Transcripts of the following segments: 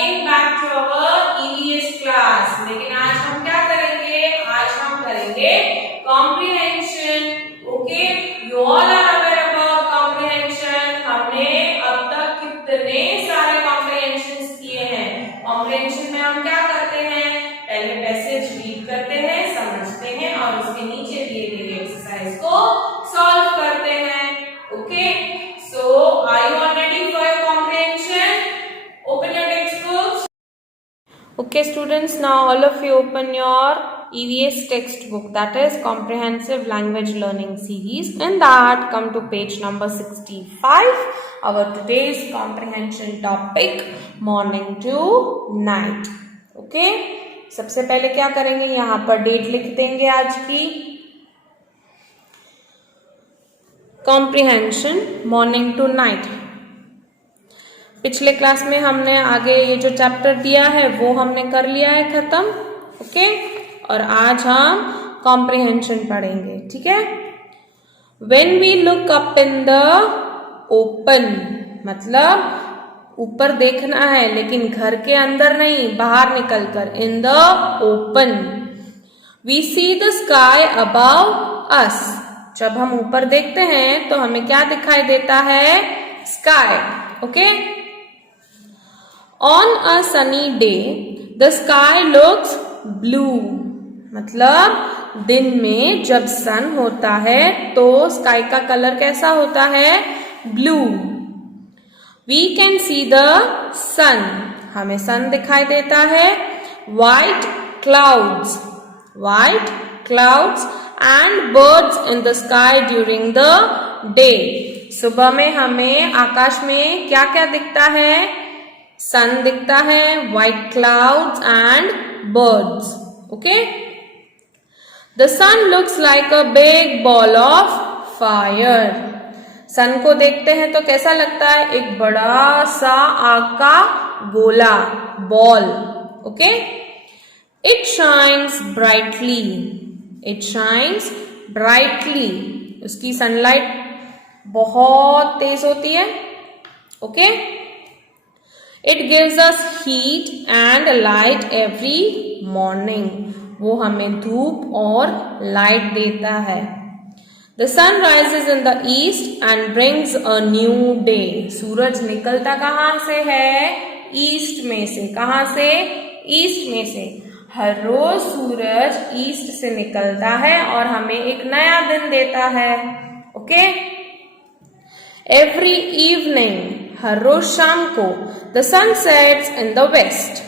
Again back to our EVS class. लेकिन आज हम क्या करेंगे? आज हम करेंगे comprehension. Okay, you all are aware about comprehension. हमने अब तक कितने सारे कॉम्प्रिहेंशंस किए हैं। कॉम्प्रिहेंशन में हम क्या करते हैं? पहले पैसेज रीड करते हैं, समझते हैं और उसके नीचे दिए गए एक्सरसाइज को सॉल्व करते हैं। Okay, so are you all ready for your comprehension? Open your textbooks. Okay students, now all of you open your EVS textbook, that is Comprehensive Language Learning Series. In that, come to page number 65. Our today's comprehension topic, morning to night. Okay, सबसे पहले क्या करेंगे? यहाँ पर date लिख देंगे आज की। Comprehension morning to night. पिछले क्लास में हमने आगे ये जो चैप्टर दिया है वो हमने कर लिया है खत्म। ओके, और आज हम कॉम्प्रिहेंशन पढ़ेंगे। ठीक है। When we look up in the open, मतलब ऊपर देखना है लेकिन घर के अंदर नहीं, बाहर निकलकर। In the open we see the sky above us. जब हम ऊपर देखते हैं तो हमें क्या दिखाई देता है? Sky. Okay, on a sunny day the sky looks blue, मतलब दिन में जब सन होता है तो स्काई का कलर कैसा होता है? Blue. We can see the sun, हमें सन दिखाई देता है। White clouds, white clouds and birds in the sky during the day. सुबह में हमें आकाश में क्या क्या दिखता है? सन दिखता है, white clouds and birds. Okay, the sun looks like a big ball of fire. Sun को देखते हैं तो कैसा लगता है? एक बड़ा सा आग का गोला, ball. Okay, it shines brightly, it shines brightly, उसकी सनलाइट बहुत तेज होती है। Okay, it gives us heat and light every morning, वो हमें धूप और लाइट देता है। The sun rises in the east and brings a new day. सूरज निकलता कहाँ से है? ईस्ट में से। कहाँ से? ईस्ट में से। हर रोज सूरज ईस्ट से निकलता है और हमें एक नया दिन देता है। ओके, एवरी इवनिंग, हर रोज शाम को, the sun sets in the west.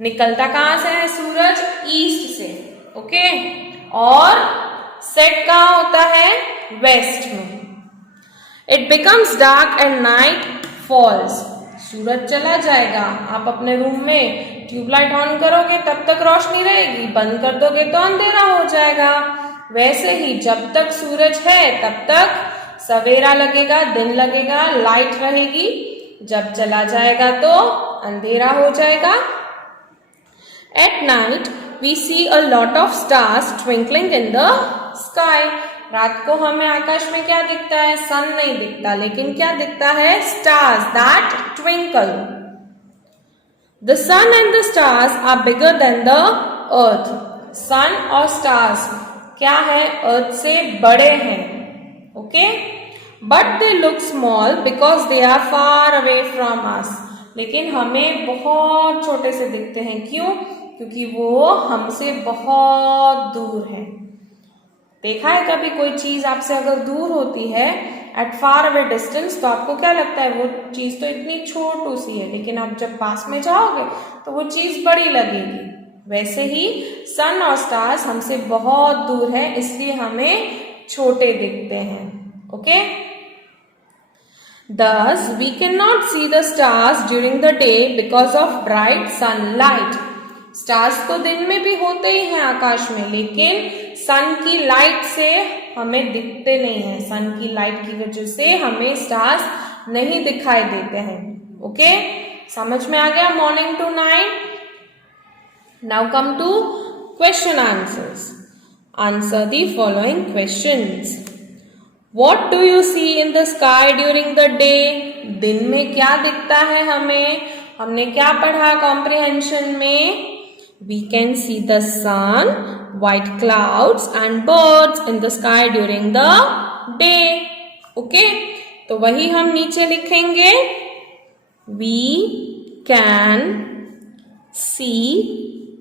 निकलता कहाँ से है सूरज? ईस्ट से। ओके, और सेट कहाँ होता है? वेस्ट में। It becomes dark and night falls. सूरज चला जाएगा, आप अपने रूम में ट्यूबलाइट ऑन करोगे तब तक रोशनी रहेगी, बंद कर दोगे तो अंधेरा हो जाएगा। वैसे ही जब तक सूरज है तब तक सवेरा लगेगा, दिन लगेगा, लाइट रहेगी। जब चला जाएगा तो अंधेरा हो जाएगा। At night we see a lot of stars twinkling in the sky. रात को हमें आकाश में क्या दिखता है? सन नहीं दिखता, लेकिन क्या दिखता है? Stars that twinkle. The sun and the stars are bigger than the earth. Sun और स्टार्स क्या है? अर्थ से बड़े हैं। Okay, but they look small because they are far away from us. लेकिन हमें बहुत छोटे से दिखते हैं। क्यों? क्योंकि वो हमसे बहुत दूर है। देखा है कभी कोई चीज आपसे अगर दूर होती है एट फार अवे डिस्टेंस, तो आपको क्या लगता है? वो चीज तो इतनी छोटू सी है, लेकिन आप जब पास में जाओगे तो वो चीज बड़ी लगेगी। वैसे ही सन और स्टार्स हमसे बहुत दूर है, इसलिए हमें छोटे दिखते हैं। Okay, thus we cannot see the stars during the day because of bright sunlight. Stars तो दिन में भी होते ही हैं आकाश में, लेकिन सन की लाइट से हमें दिखते नहीं हैं। सन की लाइट की वजह से हमें स्टार्स नहीं दिखाई देते हैं। ओके, समझ में आ गया? Morning to night. Now come to question answers. Answer the following questions. What do you see in the sky during the day? दिन में क्या दिखता है हमें? हमने क्या पढ़ा कॉम्प्रिहेंशन में? We can see the sun, white clouds and birds in the sky during the day. Okay? तो वही हम नीचे लिखेंगे. We can see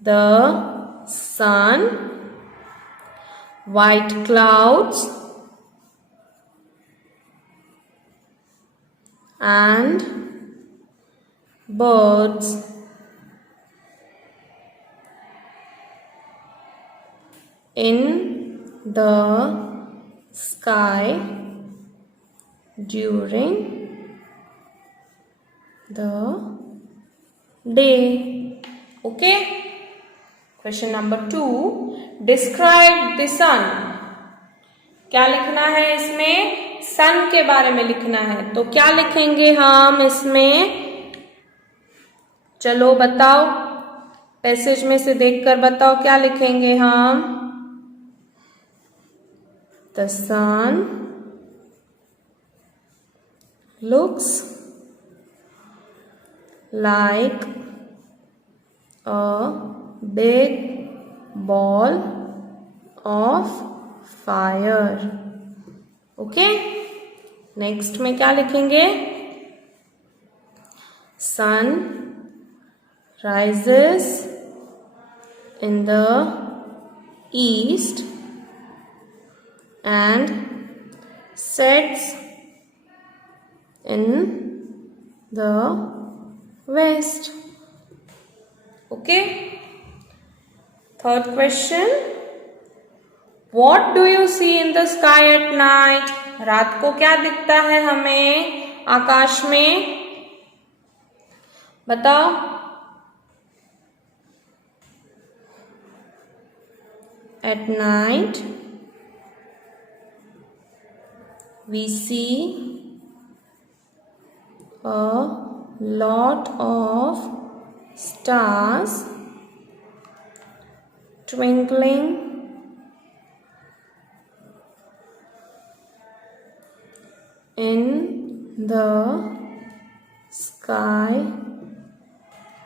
the sun, white clouds and birds in the sky during the day. Okay? Question number 2. Describe the sun. क्या लिखना है इसमें? सन के बारे में लिखना है. तो क्या लिखेंगे हम इसमें? चलो बताओ, पैसेज में से देखकर बताओ क्या लिखेंगे हम? The sun looks like a big ball of fire. Okay? Next में क्या लिखेंगे? Sun rises in the east and sets in the west. Okay? Third question. What do you see in the sky at night? रात को क्या दिखता है हमें आकाश में? बताओ. At night we see a lot of stars twinkling in the sky.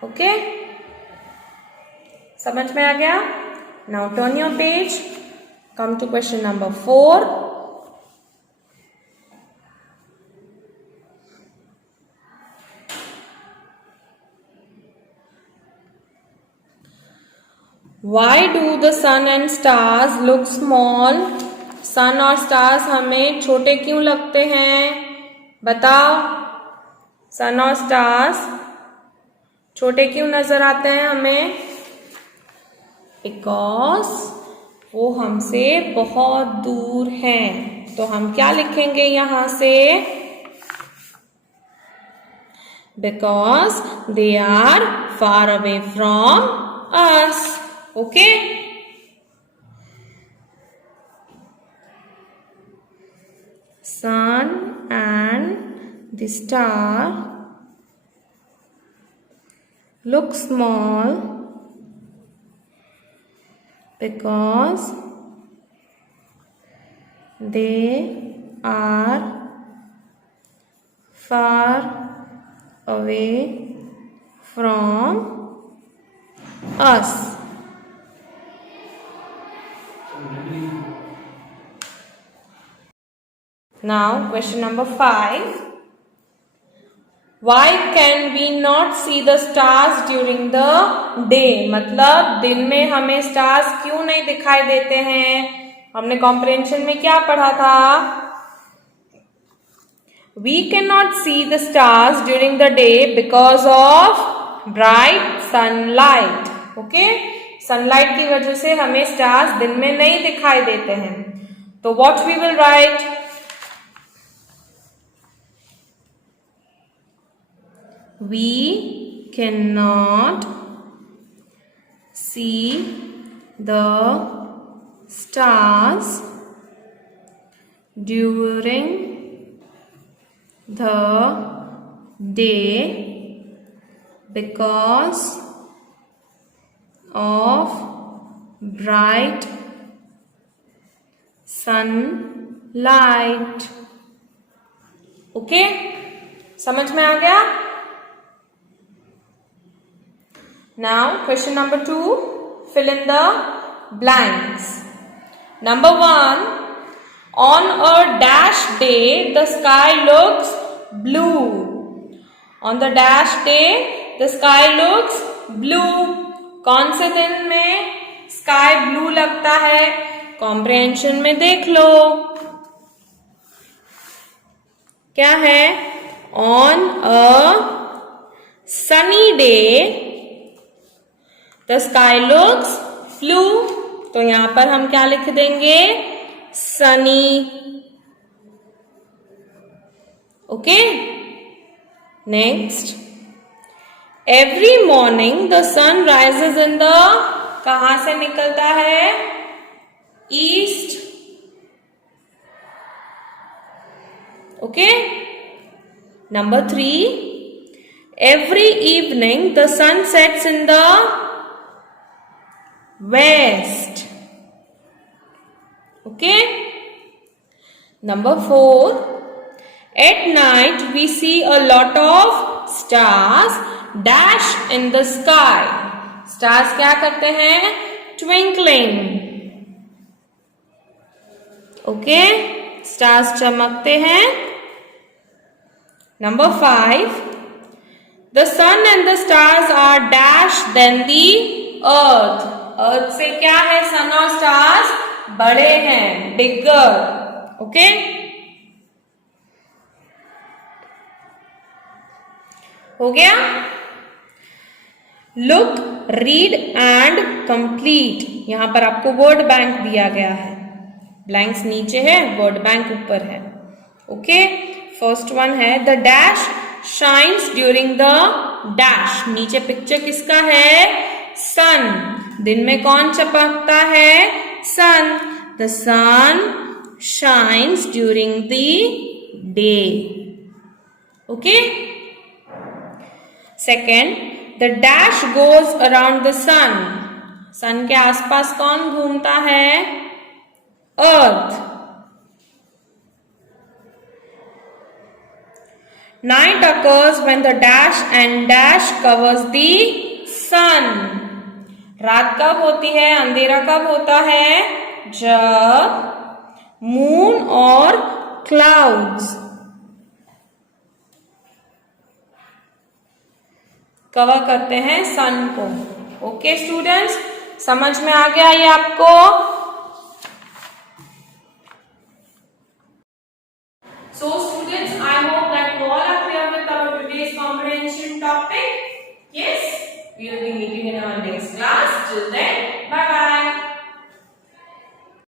Okay? समझ में आ गया? Now turn your page. Come to question number 4. Why do the sun and stars look small? सन और स्टार्स हमें छोटे क्यों लगते हैं? बताओ. सन और स्टार्स छोटे क्यों नजर आते हैं हमें? बिकॉज वो हमसे बहुत दूर हैं. तो हम क्या लिखेंगे यहां से? Because they are far away from us. Okay? Sun and the star look small because they are far away from us. Now, question number 5. Why can we not see the stars during the day? मतलब दिन में हमें stars क्यों नहीं दिखाई देते हैं? हमने कॉम्प्रिहेंशन में क्या पढ़ा था? We cannot see the stars during the day because of bright sunlight. Okay? Sunlight की वजह से हमें स्टार्स दिन में नहीं दिखाई देते हैं. तो what we will write? We cannot see the stars during the day because of bright sunlight. Okay? समझ में आ गया? Now, question number 2, fill in the blanks. Number 1, on a dash day, the sky looks blue. On the dash day, the sky looks blue. कौन से दिन में sky blue लगता है? कॉम्प्रिहेंशन में देख लो क्या है. On a sunny day the sky looks blue. तो यहां पर हम क्या लिख देंगे? Sunny. Okay. Next, every morning the sun rises in the, कहां से निकलता है? East. Okay. Number 3, every evening the sun sets in the west. Okay. Number 4, at night we see a lot of stars dash in the sky. Stars क्या करते हैं? Twinkling. Okay. Stars चमकते हैं. Number 5, the sun and the stars are dash than the earth. अर्थ से क्या है? सन और stars बड़े हैं, बिगर. ओके. हो गया. Look, read and complete. यहां पर आपको वर्ड बैंक दिया गया है. ब्लैंक्स नीचे है, वर्ड बैंक ऊपर है. ओके. फर्स्ट वन है the dash shines during the dash. नीचे पिक्चर किसका है? सन. दिन में कौन चमकता है? Sun. The sun shines during the day. Okay. Second, the dash goes around the sun. Sun के आसपास कौन घूमता है? अर्थ. Night occurs when the dash and dash covers the sun. रात कब होती है? अंधेरा कब होता है? जब मून और क्लाउड्स कवर करते हैं सन को. ओके स्टूडेंट्स, समझ में आ गया ये आपको? So students, I hope that you all are clear with our today's comprehension topic. Yes, we will be meeting in our next class. Till then,